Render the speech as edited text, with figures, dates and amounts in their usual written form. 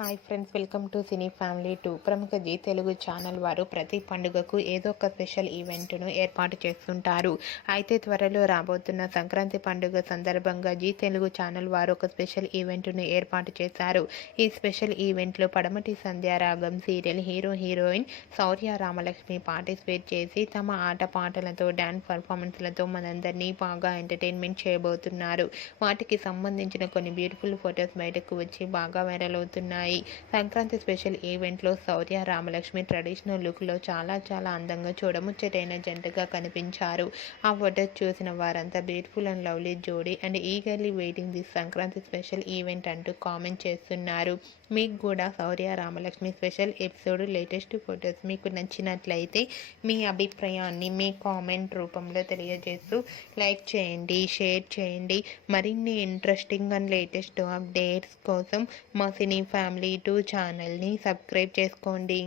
Hi friends, welcome to cine family 2. ప్రముఖ G Telugu channel వారు ప్రతి పండుగకు ఏదో ఒక స్పెషల్ ఈవెంట్ను ఏర్పాటు చేస్తుంటారు. అయితే త్వరలో రాబోతున్న సంక్రాంతి పండుగ సందర్భంగా జీ తెలుగు ఛానల్ వారు ఒక స్పెషల్ ఈవెంట్ను ఏర్పాటు చేశారు. ఈ స్పెషల్ ఈవెంట్లో పడమటి సంధ్యారాగం సీరియల్ హీరోయిన్ శౌర్య రామలక్ష్మి పార్టిసిపేట్ చేసి తమ ఆటపాటలతో డ్యాన్స్ పర్ఫార్మెన్స్లతో మనందరినీ బాగా ఎంటర్టైన్మెంట్ చేయబోతున్నారు. వాటికి సంబంధించిన కొన్ని బ్యూటిఫుల్ ఫొటోస్ బయటకు వచ్చి బాగా వైరల్ అవుతున్నాయి. సంక్రాంతి స్పెషల్ ఈవెంట్లో శౌర్య రామలక్ష్మి ట్రెడిషనల్ లుక్లో చాలా అందంగా చూడముచ్చటైన జంటగా కనిపించారు. ఆ ఫొటోస్ చూసిన వారంతా బ్యూటిఫుల్ అండ్ లవ్లీ జోడీ and eagerly waiting this Sankranti special event అంటూ కామెంట్ చేస్తున్నారు. మీకు కూడా Shaurya Ramalakshmi special episode latest photos మీకు నచ్చినట్లయితే మీ అభిప్రాయాన్ని మీ కామెంట్ రూపంలో తెలియజేస్తూ లైక్ చేయండి, షేర్ చేయండి. మరిన్ని ఇంట్రెస్టింగ్ అండ్ లేటెస్ట్ అప్డేట్స్ కోసం మా సినీ ఫ్యామిలీ 2 ఛానల్ని సబ్స్క్రైబ్ చేసుకోండి.